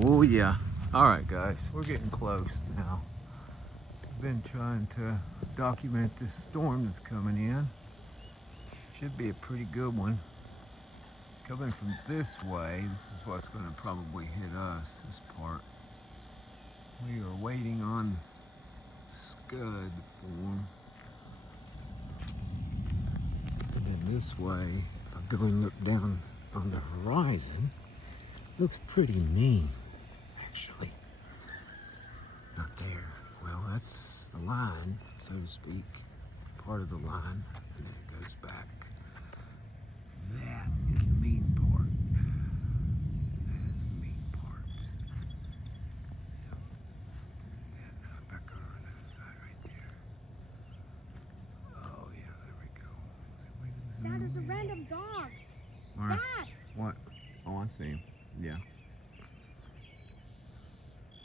Oh yeah. Alright guys, we're getting close now. I've been trying to document this storm that's coming in. Should be a pretty good one. Coming from this way, this is what's going to probably hit us, this part. We are waiting on Scud to form. And then this way, if I go and look down on the horizon, looks pretty mean, actually. Not there. Well, that's the line, so to speak. Part of the line, and then it goes back. That is the mean part. That is the mean part. Yep. And back over on that side right there. Oh yeah, there we go. Dad, there's a random dog. Where? Dad! What? Oh, I see him. Yeah.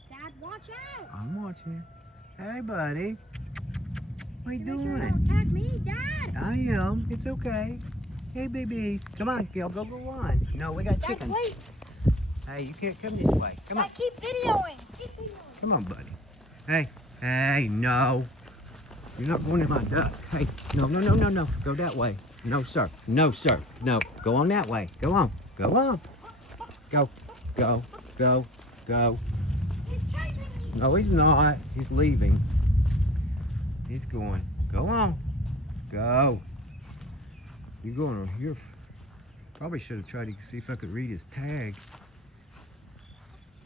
Dad, watch out! I'm watching you. Hey, buddy. What are you Make sure doing? you don't attack me, Dad! I am. It's okay. Hey, baby. Come on, Gil. Go on. No, we got Dad, chickens. wait! Hey, you can't come this way. Come on. Dad, keep videoing! Keep videoing! Come on, buddy. Hey. Hey, no. You're not going in my duck. Hey, no. Go that way. No, sir. No, sir. No. Go on that way. Go on. Go on. Go. He's chasing me! No, he's not. He's leaving. He's going. Go on. Go. You're going. You're. Probably should have tried to see if I could read his tag.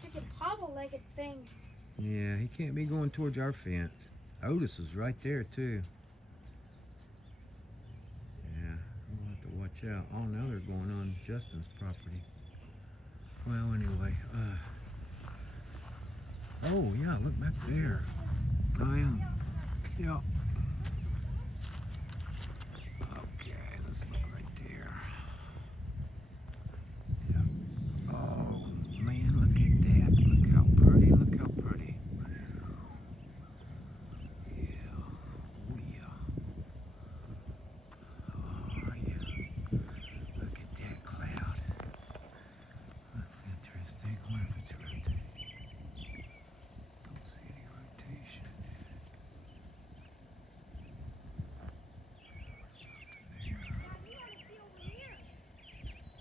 It's a hobble-legged thing. Yeah, he can't be going towards our fence. Otis is right there too. Yeah, we'll have to watch out. Oh, now they're going on Justin's property. Well, anyway. Oh yeah, look back there. Oh yeah. Yeah. Okay, let's look right there. Yeah. Oh man, look at that. Look how pretty. Look how pretty. Yeah. Oh yeah. Oh yeah. Look at that cloud. That's interesting. I wonder if it's rotating. Don't see any rotation.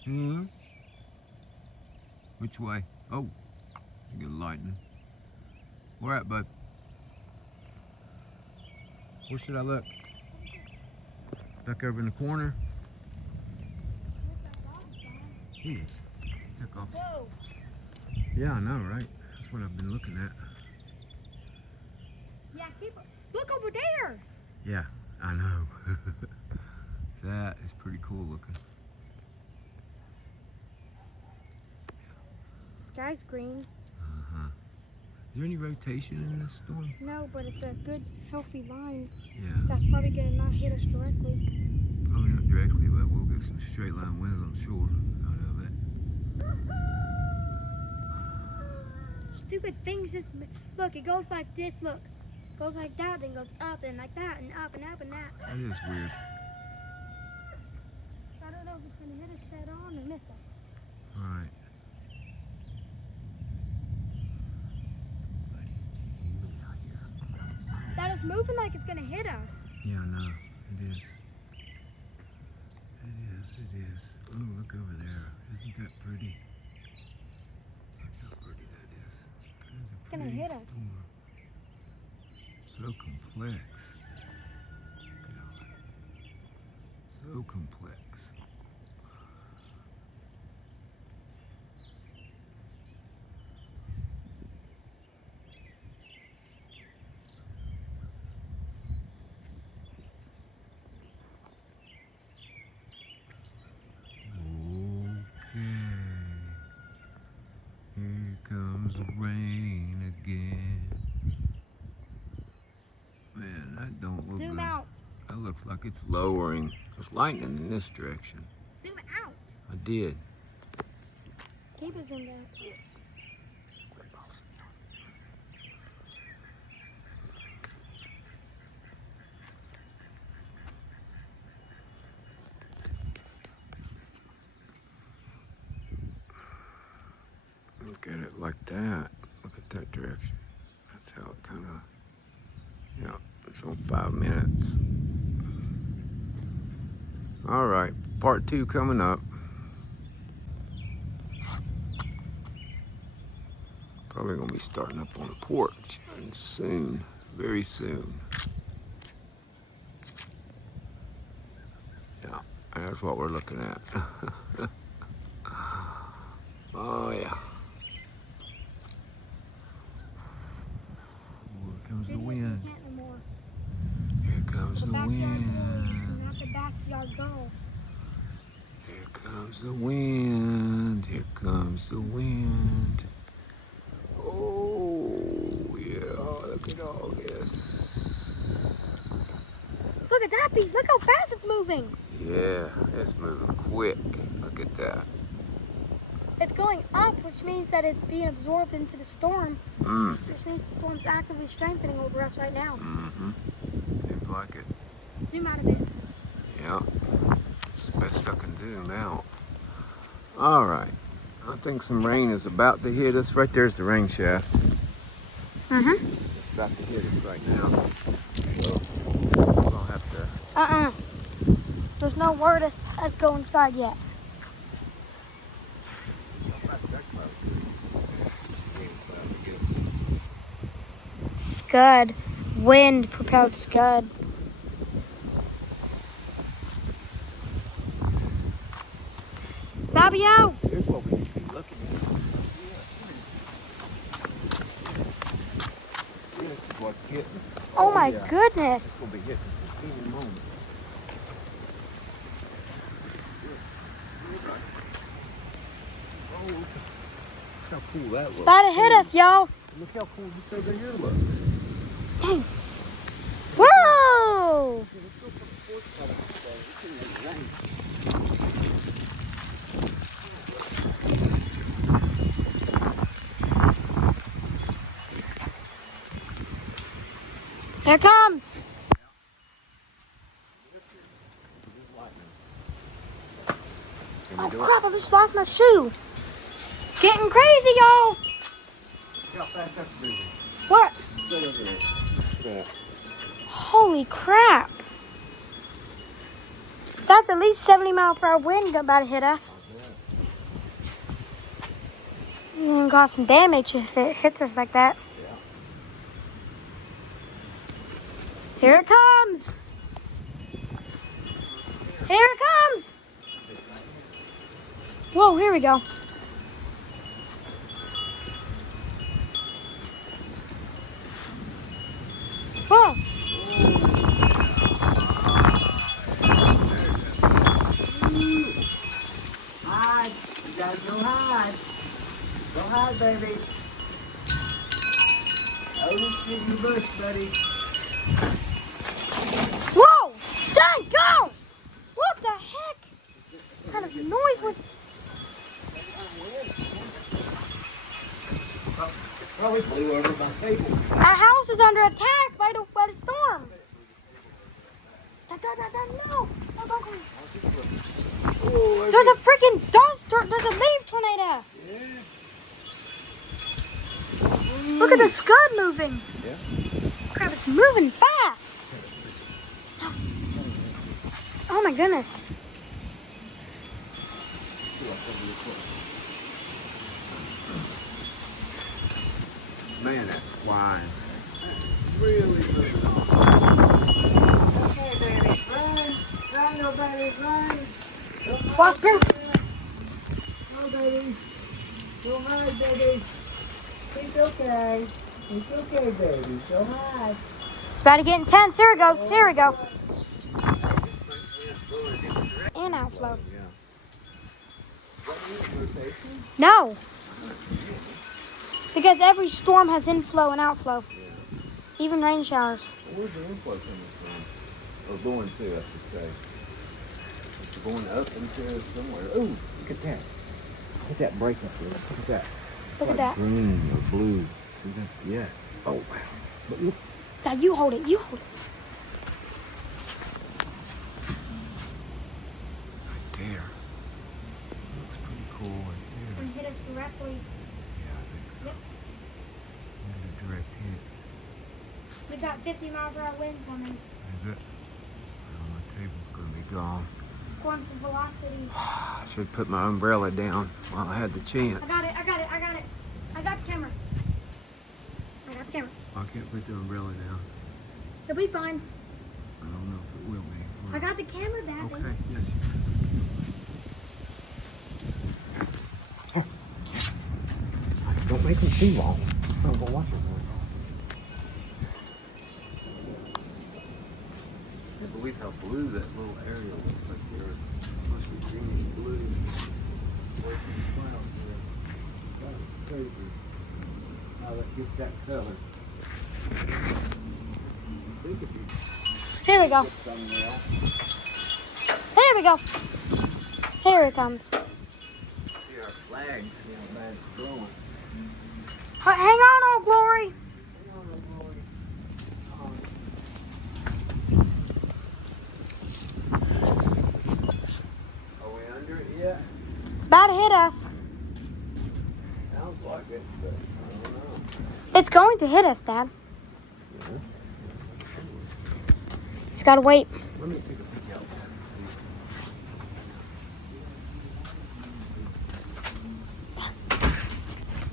Hmm? Which way? Oh, you get lightning. Where at, bud? Where should I look? Back over in the corner? Jeez. Took off. Whoa! Yeah, I know, right? That's what I've been looking at. Yeah, look over there! Yeah, I know. That is pretty cool looking. Sky's green. Uh-huh. Is there any rotation in this storm? No, but it's a good, healthy line. Yeah, That's probably gonna not hit us directly. probably not directly, but we'll get some straight line winds, I'm sure, out of it. Stupid things just, look, it goes like this, look. Goes like that, then goes up and like that and up and up and that. That is weird. I don't know if it's gonna hit us head on or miss us. All right. That is moving like it's gonna hit us. Yeah, I know. It is. It is. Oh, look over there. Isn't that pretty? Look how pretty that is. It's gonna hit us. Storm. So complex. So complex. Here comes the rain again. Man, that don't look Zoom good. out. That looks like it's lowering. There's lightning in this direction. Zoom out. I did. Keep it zoomed out. look at it like that. Look at that direction. That's how it kind of, yeah, it's on 5 minutes. All right, part 2 coming up. Probably gonna be starting up on the porch and soon, very soon. Yeah, that's what we're looking at. Oh yeah. Here comes the wind. Here comes the wind. Not the backyard girls. Here comes the wind. Here comes the wind. Oh yeah, look at all this. Look at that piece. Look how fast it's moving. Yeah, it's moving quick. Look at that. It's going up, which means that it's being absorbed into the storm. Which means the storm's actively strengthening over us right now. Seems like it. Zoom out a bit. Yeah. It's the best I can zoom out. All right. I think some rain is about to hit us. Right there's the rain shaft. It's about to hit us right now. So we're gonna have to. There's no word us go inside yet. Scud. Wind propelled Scud. Fabio! Here's what we need to be looking at. This is what's hitting us. Oh my yeah. goodness. This will be hitting us in any moment. Oh, look how cool that It's looks. about to hit us, y'all. Look how cool this over here looks. Dang. Whoa! Here it comes. Oh crap, I just lost my shoe. Getting crazy, y'all. Look how fast that's moving. What? Look over there. Look at that. Holy crap. That's at least 70-mile-per-hour wind about to hit us. This is going to cause some damage if it hits us like that. Yeah. Here it comes. Here it comes. Whoa, here we go. Whoa. Hide. You gotta go hide. Go hide, baby. Don't sit in the bush, buddy. Whoa! Dang, go! What the heck? What kind of noise was... Probably flew over my table. Our house is under attack by the storm. No. Oh, There's a freaking dust. There's a leaf tornado. Yeah. Look at the scud moving. Yeah. Crap, it's moving fast. Oh my goodness. Man, that's flying. Really moving on. Okay, baby. Run. Run, nobody. Run. Wasper. Go, baby. Go hide, baby. It's okay. It's okay, baby. Go hide. It's about to get intense. Here it goes. Here we go. And outflow. No. Because every storm has inflow and outflow. Even rain showers. Where's the inflow coming from? Or going to, I should say. It's going up into somewhere. Ooh, look at that. Look at that break up there. Look at that. It's Look at like that. green or blue. See that? Yeah. Oh, wow. But look. Dad, you hold it. You hold it. Right there. Looks pretty cool right there. And hit us directly. Yeah, it got 50-mile-per-hour wind coming. Is it? Oh, my table's gonna be gone. According to velocity. I should put my umbrella down while I had the chance. I got it. I got the camera. I got the camera. I can't put the umbrella down. It'll be fine. I don't know if it will be. I got the camera, Daddy. Okay, yes, you can. Don't make them too long. I'm gonna watch it. I can't believe how blue that little area looks like there. Must be greenish blue. Clouds there. That is crazy. How that gets that color. I think it'd be Here we go. thumbnail. Here we go. Here it comes. See our flag, see how bad it's growing. Hang on, Old Glory. Are we under it yet? It's about to hit us. Sounds like it, but I don't know. It's going to hit us, Dad. Just gotta wait. Let me take a peek out there and see.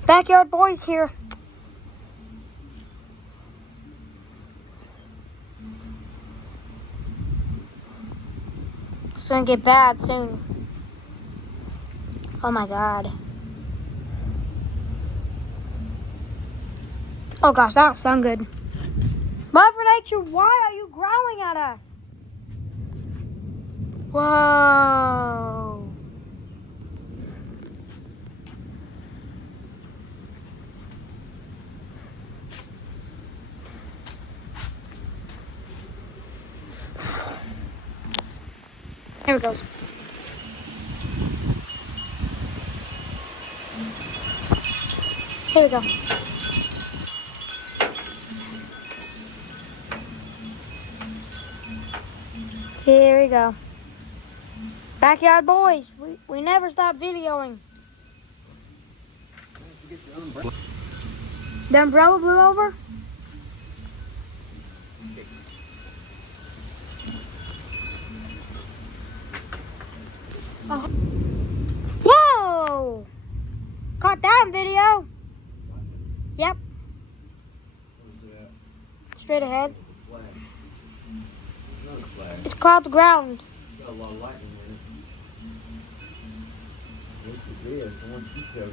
Backyard boys here. It's gonna get bad soon. Oh my God. Oh gosh, that don't sound good. Mother Nature, why are you growling at us? Whoa. Here it goes. Here we go. Here we go. Backyard boys, we never stop videoing. The umbrella blew over? Oh. Whoa! Caught that on video. Yep. Straight ahead. It's cloud to ground. Got a lot of lightning in it. Yes, it is. The one you showed me.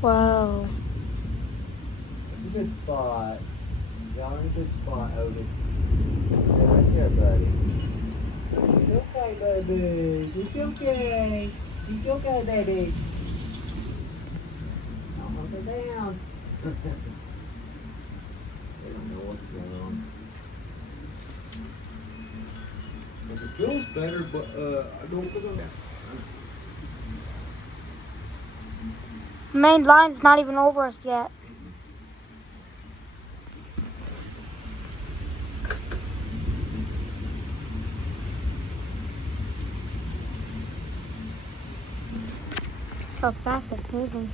Whoa. It's a good spot. Y'all in a good spot, Otis. Yeah, right there, buddy. It's okay, baby. It's okay. It's okay, baby. Don't hold her down. They don't know what's going on. It feels better, but I don't think I'm... Main line's not even over us yet. How fast it's moving.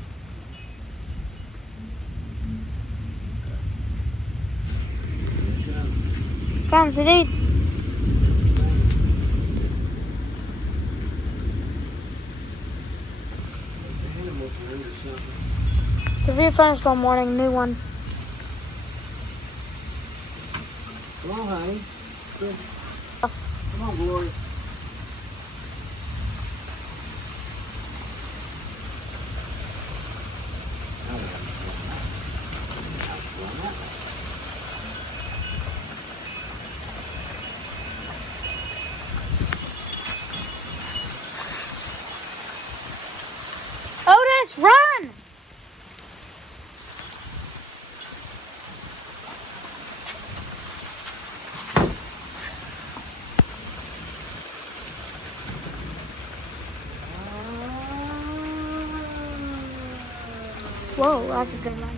Comes indeed. Severe thunderstorm warning, new one. Come on, honey. Good. Come on, Glory. Otis, run! Whoa, that's a good one.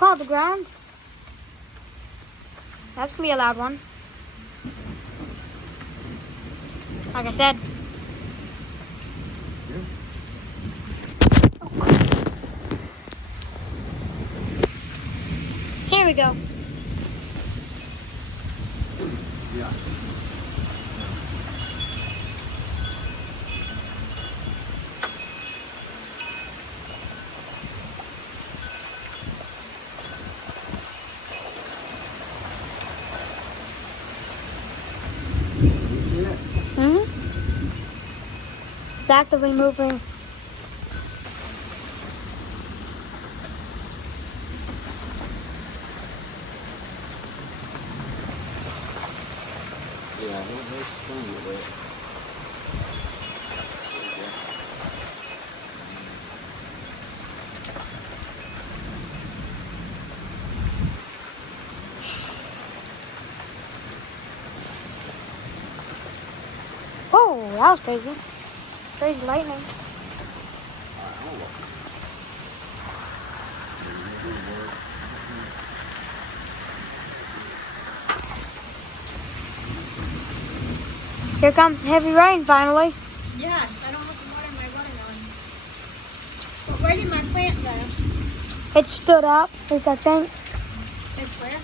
crawl the ground. That's gonna be a loud one. Like I said. Here we go. Yeah. It's actively moving. Yeah, he'll swing with it. Whoa, that was crazy. Crazy lightning. Here comes heavy rain finally. Yeah, I don't have to water my watermelon. But where did my plant go? It stood up, at least I think. It's where?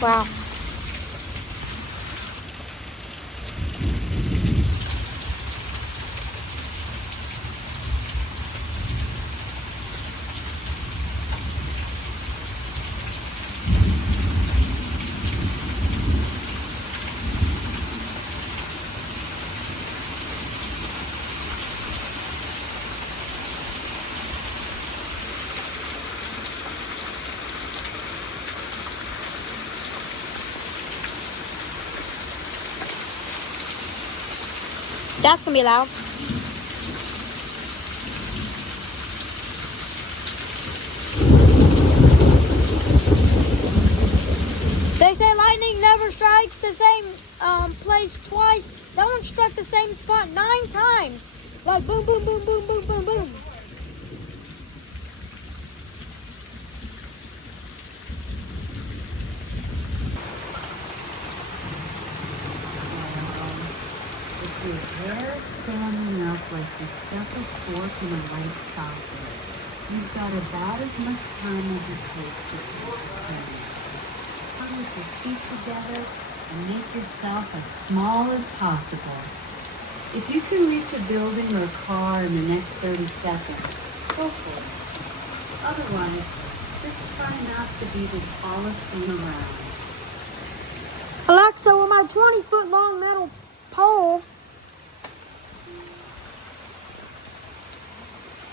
Wow. That's gonna be loud. They say lightning never strikes the same place twice. That one struck the same spot 9 times. Like boom, boom, boom, boom, boom, boom, boom. If your hair is standing up like you stuck a fork in a light socket, you've got about as much time as it takes to stand. Come with your feet together and make yourself as small as possible. If you can reach a building or a car in the next 30 seconds, go for it. Otherwise, just try not to be the tallest one around. Alexa, with my 20-foot long metal pole.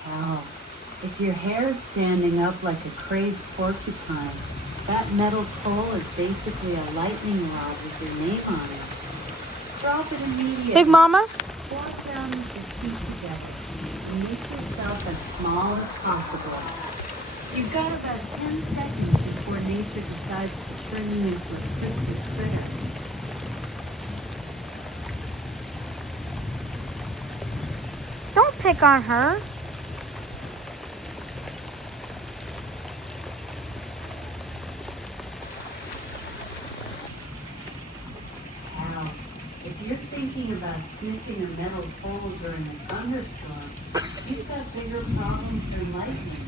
Wow. If your hair is standing up like a crazed porcupine, that metal pole is basically a lightning rod with your name on it. Drop it immediately. Big Mama. Walk down with your feet together and make yourself as small as possible. You've got about 10 seconds before nature decides to turn you into a crispy critter. Don't pick on her. Now, if you're thinking about sniffing a metal pole during a thunderstorm, you've got bigger problems than lightning.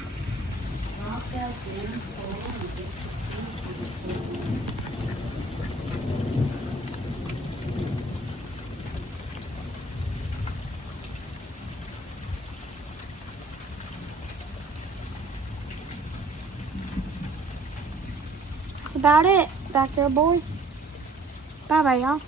Drop that damn pole and get to sleep on the pole. That's about it. Back there, boys. Bye-bye, y'all.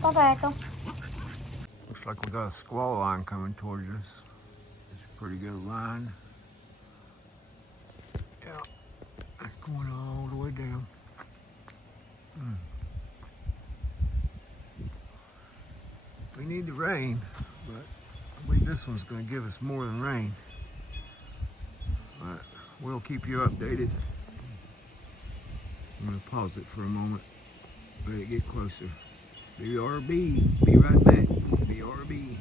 Bye-bye, Echo. Looks like we got a squall line coming towards us. It's a pretty good line. Yeah, it's going all the way down. rain, but I believe this one's going to give us more than rain. But we'll keep you updated. I'm going to pause it for a moment, let it get closer. BRB, be right back. BRB.